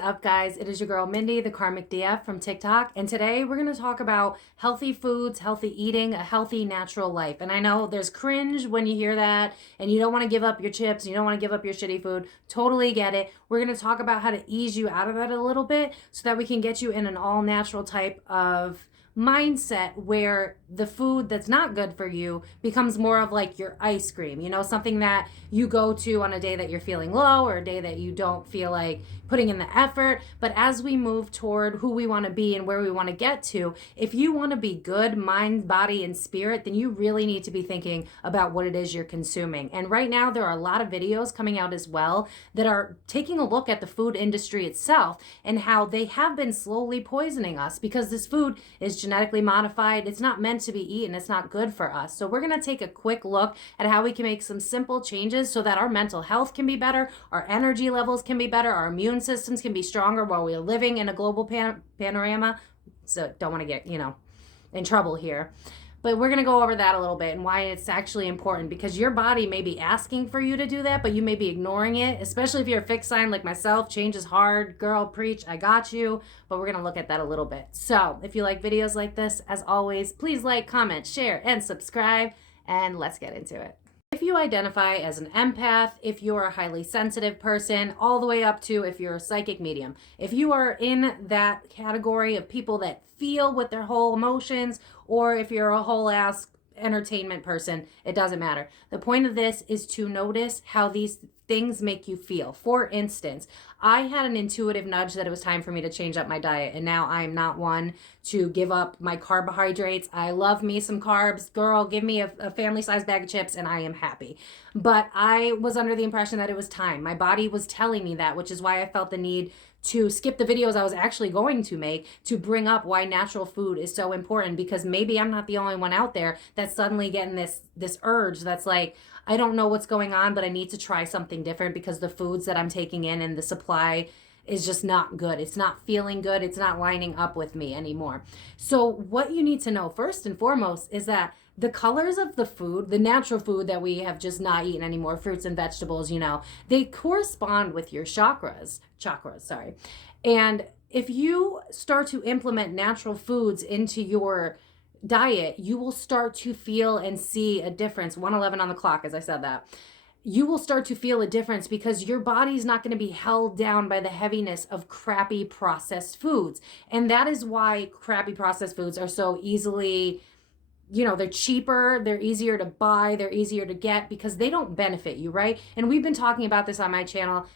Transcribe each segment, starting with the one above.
Up, guys? It is your girl Mindy, the Karmic DF from TikTok, and today we're going to talk about healthy foods, healthy eating, a healthy natural life. And I know there's cringe when you hear that, and you don't want to give up your chips, you don't want to give up your shitty food. Totally get it. We're going to talk about how to ease you out of that a little bit so that we can get you in an all natural type of mindset where the food that's not good for you becomes more of like your ice cream, something that you go to on a day that you're feeling low or a day that you don't feel like putting in the effort. But as we move toward who we want to be and where we want to get to, if you want to be good mind, body, and spirit, then you really need to be thinking about what it is you're consuming. And right now there are a lot of videos coming out as well that are taking a look at the food industry itself and how they have been slowly poisoning us because this food is genetically modified. It's not meant to be eaten. It's not good for us. So we're going to take a quick look at how we can make some simple changes so that our mental health can be better, our energy levels can be better, our immune systems can be stronger while we're living in a global panorama. So don't want to get, in trouble here. But we're going to go over that a little bit and why it's actually important, because your body may be asking for you to do that, but you may be ignoring it, especially if you're a fixed sign like myself. Change is hard. Girl, preach. I got you. But we're going to look at that a little bit. So if you like videos like this, as always, please like, comment, share, and subscribe. And let's get into it. If you identify as an empath, if you're a highly sensitive person, all the way up to if you're a psychic medium, if you are in that category of people that feel with their whole emotions, or if you're a whole ass entertainment person, it doesn't matter. The point of this is to notice how these things make you feel. For instance, I had an intuitive nudge that it was time for me to change up my diet, and now I'm not one to give up my carbohydrates. I love me some carbs. Girl, give me a family-sized bag of chips and I am happy. But I was under the impression that it was time. My body was telling me that, which is why I felt the need to skip the videos I was actually going to make to bring up why natural food is so important, because maybe I'm not the only one out there that's suddenly getting this urge that's like, I don't know what's going on, but I need to try something different because the foods that I'm taking in and the supply is just not good. It's not feeling good. It's not lining up with me anymore. So what you need to know first and foremost is that the colors of the food, the natural food that we have just not eaten anymore, fruits and vegetables, they correspond with your chakras, sorry. And if you start to implement natural foods into your diet, you will start to feel and see a difference. 1:11 on the clock, as I said that. You will start to feel a difference because your body's not going to be held down by the heaviness of crappy processed foods. And that is why crappy processed foods are so easily, they're cheaper, they're easier to buy, they're easier to get because they don't benefit you, right? And we've been talking about this on my channel.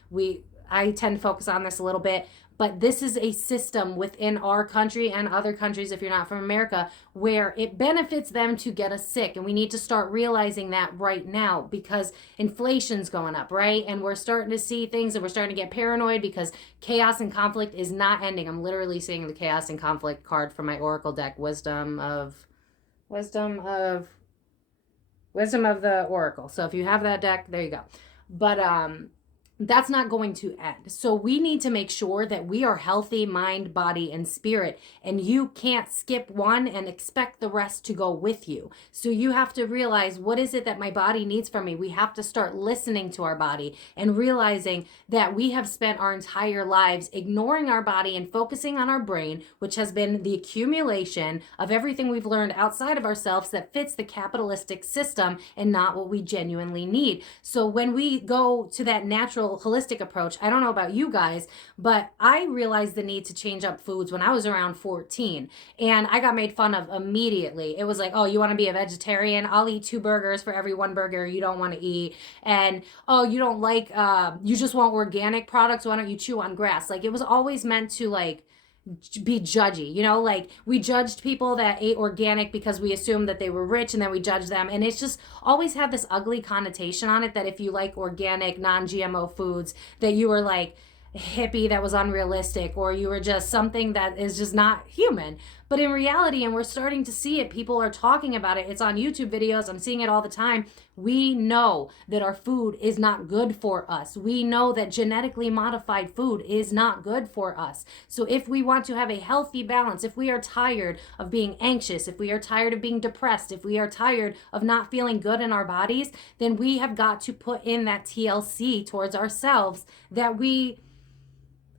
I tend to focus on this a little bit, but this is a system within our country and other countries, if you're not from America, where it benefits them to get us sick. And we need to start realizing that right now because inflation's going up, right? And we're starting to see things and we're starting to get paranoid because chaos and conflict is not ending. I'm literally seeing the chaos and conflict card from my Oracle deck, Wisdom of the Oracle. So if you have that deck, there you go. But that's not going to end. So we need to make sure that we are healthy, mind, body, and spirit. And you can't skip one and expect the rest to go with you. So you have to realize, what is it that my body needs from me? We have to start listening to our body and realizing that we have spent our entire lives ignoring our body and focusing on our brain, which has been the accumulation of everything we've learned outside of ourselves that fits the capitalistic system and not what we genuinely need. So when we go to that natural holistic approach, I don't know about you guys, but I realized the need to change up foods when I was around 14, and I got made fun of immediately. It was like, oh, you want to be a vegetarian? I'll eat 2 burgers for every 1 burger you don't want to eat. And oh, you don't like, you just want organic products, why don't you chew on grass? Like, it was always meant to be judgy, like we judged people that ate organic because we assumed that they were rich, and then we judged them, and it's just always had this ugly connotation on it that if you like organic non-GMO foods that you were like hippie that was unrealistic, or you were just something that is just not human. But in reality, and we're starting to see it, people are talking about it, it's on YouTube videos, I'm seeing it all the time, we know that our food is not good for us. We know that genetically modified food is not good for us. So if we want to have a healthy balance, if we are tired of being anxious, if we are tired of being depressed, if we are tired of not feeling good in our bodies, then we have got to put in that TLC towards ourselves that we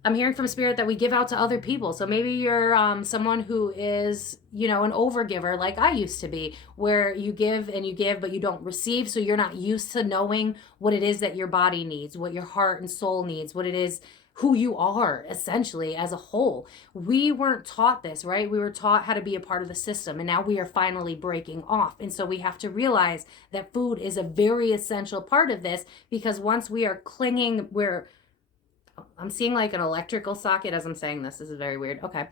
I'm hearing from spirit that we give out to other people. So maybe you're someone who is, you know, an overgiver like I used to be, where you give and you give, but you don't receive. So you're not used to knowing what it is that your body needs, what your heart and soul needs, what it is, who you are essentially as a whole. We weren't taught this, right? We were taught how to be a part of the system, and now we are finally breaking off. And so we have to realize that food is a very essential part of this, because once we are clinging, I'm seeing like an electrical socket as I'm saying this. This is very weird. Okay.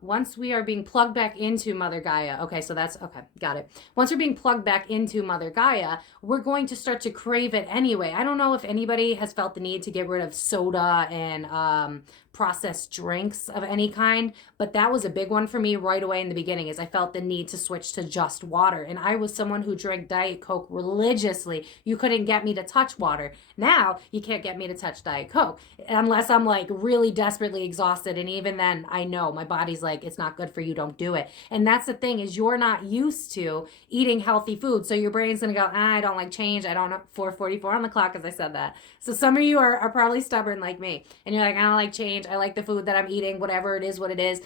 Once we are being plugged back into Mother Gaia. Okay, so that's, okay, got it. Once we're being plugged back into Mother Gaia, we're going to start to crave it anyway. I don't know if anybody has felt the need to get rid of soda and processed drinks of any kind, but that was a big one for me right away in the beginning, is I felt the need to switch to just water. And I was someone who drank Diet Coke religiously. You couldn't get me to touch water. Now you can't get me to touch Diet Coke unless I'm like really desperately exhausted, and even then I know my body's like, it's not good for you, don't do it. And that's the thing, is you're not used to eating healthy food, so your brain's gonna go, I don't like change. I don't know, 4:44 on the clock as I said that. So some of you are probably stubborn like me, and you're like, I don't like change. I like the food that I'm eating, whatever it is, what it is.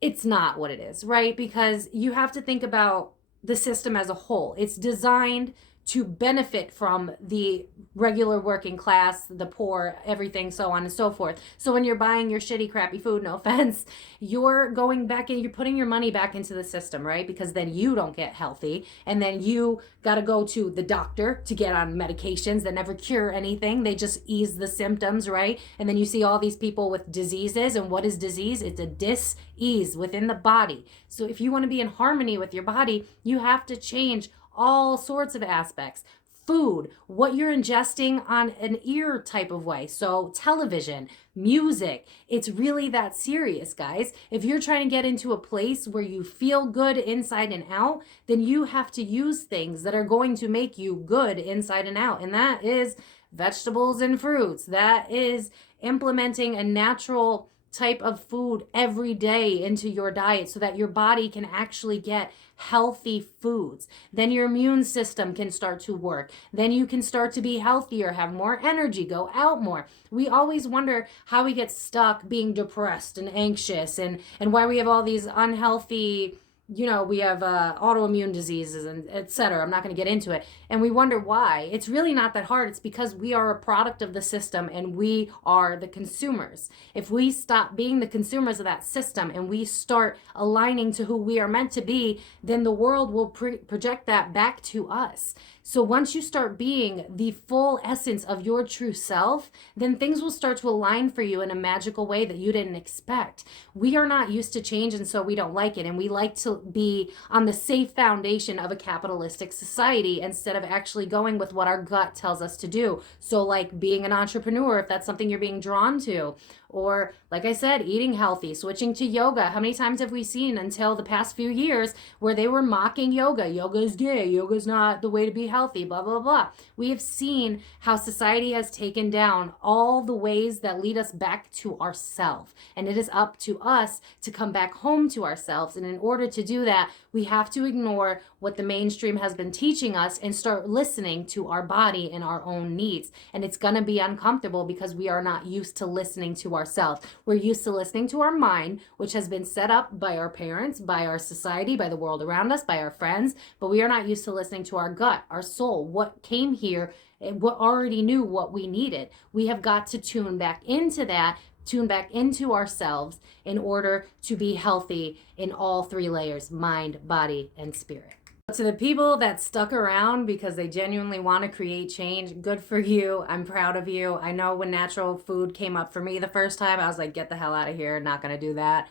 It's not what it is, right? Because you have to think about the system as a whole. It's designed to benefit from the regular working class, the poor, everything, so on and so forth. So when you're buying your shitty, crappy food, no offense, you're going back and you're putting your money back into the system, right? Because then you don't get healthy, and then you got to go to the doctor to get on medications that never cure anything. They just ease the symptoms, right? And then you see all these people with diseases. And what is disease? It's a dis-ease within the body. So if you want to be in harmony with your body, you have to change all sorts of aspects. Food, what you're ingesting on an ear type of way. So television, music, it's really that serious, guys. If you're trying to get into a place where you feel good inside and out, then you have to use things that are going to make you good inside and out. And that is vegetables and fruits. That is implementing a natural type of food every day into your diet so that your body can actually get healthy foods. Then your immune system can start to work. Then you can start to be healthier, have more energy, go out more. We always wonder how we get stuck being depressed and anxious, and why we have all these unhealthy, you know, we have autoimmune diseases and etc. I'm not going to get into it. And we wonder why. It's really not that hard. It's because we are a product of the system, and we are the consumers. If we stop being the consumers of that system and we start aligning to who we are meant to be, then the world will project that back to us. So once you start being the full essence of your true self, then things will start to align for you in a magical way that you didn't expect. We are not used to change, and so we don't like it. And we like to be on the safe foundation of a capitalistic society instead of actually going with what our gut tells us to do. So like being an entrepreneur, if that's something you're being drawn to, or like I said, eating healthy, switching to yoga. How many times have we seen until the past few years where they were mocking yoga? Yoga is gay. Yoga is not the way to be healthy, blah, blah, blah. We have seen how society has taken down all the ways that lead us back to ourselves. And it is up to us to come back home to ourselves. And in order to do that, we have to ignore what the mainstream has been teaching us and start listening to our body and our own needs. And it's going to be uncomfortable because we are not used to listening to ourselves. We're used to listening to our mind, which has been set up by our parents, by our society, by the world around us, by our friends, but we are not used to listening to our gut, our soul, what came here, and what already knew what we needed. We have got to tune back into that, tune back into ourselves in order to be healthy in all three layers: mind, body, and spirit. To the people that stuck around because they genuinely want to create change, good for you. I'm proud of you. I know when natural food came up for me the first time, I was like, get the hell out of here, not going to do that.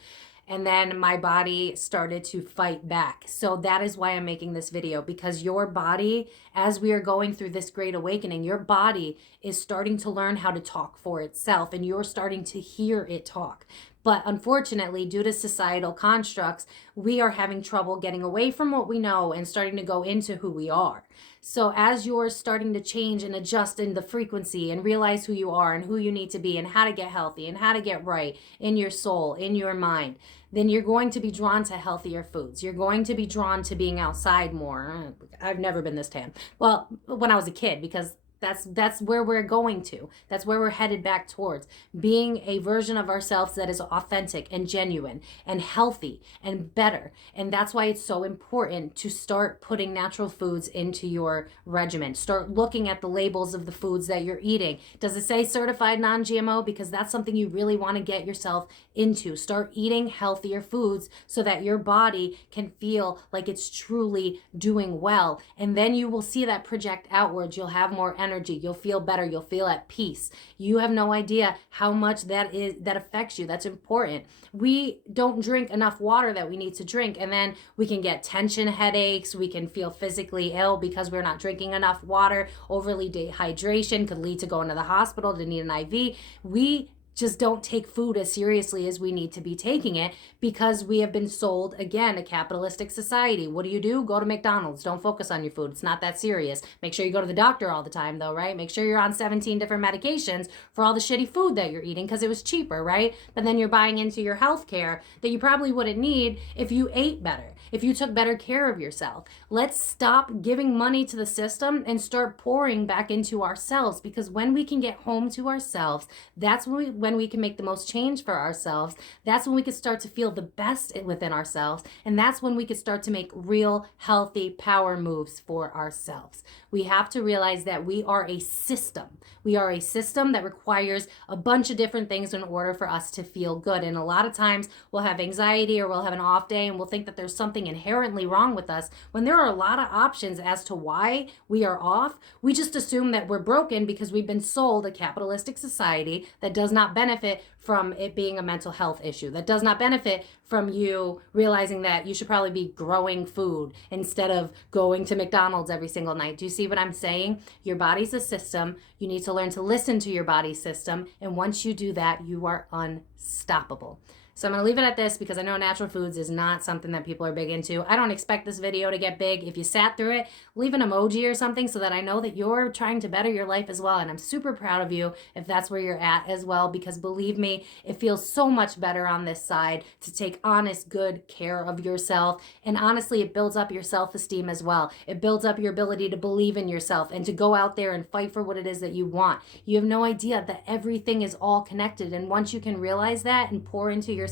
And then my body started to fight back. So that is why I'm making this video, because your body, as we are going through this great awakening, your body is starting to learn how to talk for itself, and you're starting to hear it talk. But unfortunately, due to societal constructs, we are having trouble getting away from what we know and starting to go into who we are. So as you're starting to change and adjust in the frequency and realize who you are and who you need to be and how to get healthy and how to get right in your soul, in your mind, then you're going to be drawn to healthier foods. You're going to be drawn to being outside more. I've never been this tan. Well, when I was a kid, because That's where we're going to. That's where we're headed back towards. Being a version of ourselves that is authentic and genuine and healthy and better. And that's why it's so important to start putting natural foods into your regimen. Start looking at the labels of the foods that you're eating. Does it say certified non-GMO? Because that's something you really want to get yourself into. Start eating healthier foods so that your body can feel like it's truly doing well. And then you will see that project outwards. You'll have more energy. You'll feel better. You'll feel at peace. You have no idea how much that affects you. That's important. We don't drink enough water that we need to drink, and then we can get tension headaches. We can feel physically ill because we're not drinking enough water. Overly dehydration could lead to going to the hospital to need an IV. We just don't take food as seriously as we need to be taking it because we have been sold, again, a capitalistic society. What do? Go to McDonald's. Don't focus on your food. It's not that serious. Make sure you go to the doctor all the time, though, right? Make sure you're on 17 different medications for all the shitty food that you're eating because it was cheaper, right? But then you're buying into your health care that you probably wouldn't need if you ate better, if you took better care of yourself. Let's stop giving money to the system and start pouring back into ourselves, because when we can get home to ourselves, that's when we can make the most change for ourselves. That's when we can start to feel the best within ourselves. And that's when we can start to make real, healthy power moves for ourselves. We have to realize that we are a system. We are a system that requires a bunch of different things in order for us to feel good. And a lot of times we'll have anxiety or we'll have an off day and we'll think that there's something inherently wrong with us when there are a lot of options as to why we are off. We just assume that we're broken because we've been sold a capitalistic society that does not benefit from it being a mental health issue, that does not benefit from you realizing that you should probably be growing food instead of going to McDonald's every single night. Do you see what I'm saying? Your body's a system. You need to learn to listen to your body's system. And once you do that, you are unstoppable. So I'm going to leave it at this because I know natural foods is not something that people are big into. I don't expect this video to get big. If you sat through it, leave an emoji or something so that I know that you're trying to better your life as well. And I'm super proud of you if that's where you're at as well, because believe me, it feels so much better on this side to take honest, good care of yourself. And honestly, it builds up your self-esteem as well. It builds up your ability to believe in yourself and to go out there and fight for what it is that you want. You have no idea that everything is all connected. And once you can realize that and pour into yourself,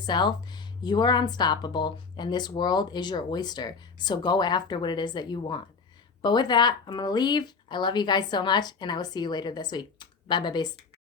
you are unstoppable, and this world is your oyster. So go after what it is that you want. But with that, I'm going to leave. I love you guys so much, and I will see you later this week. Bye, babies.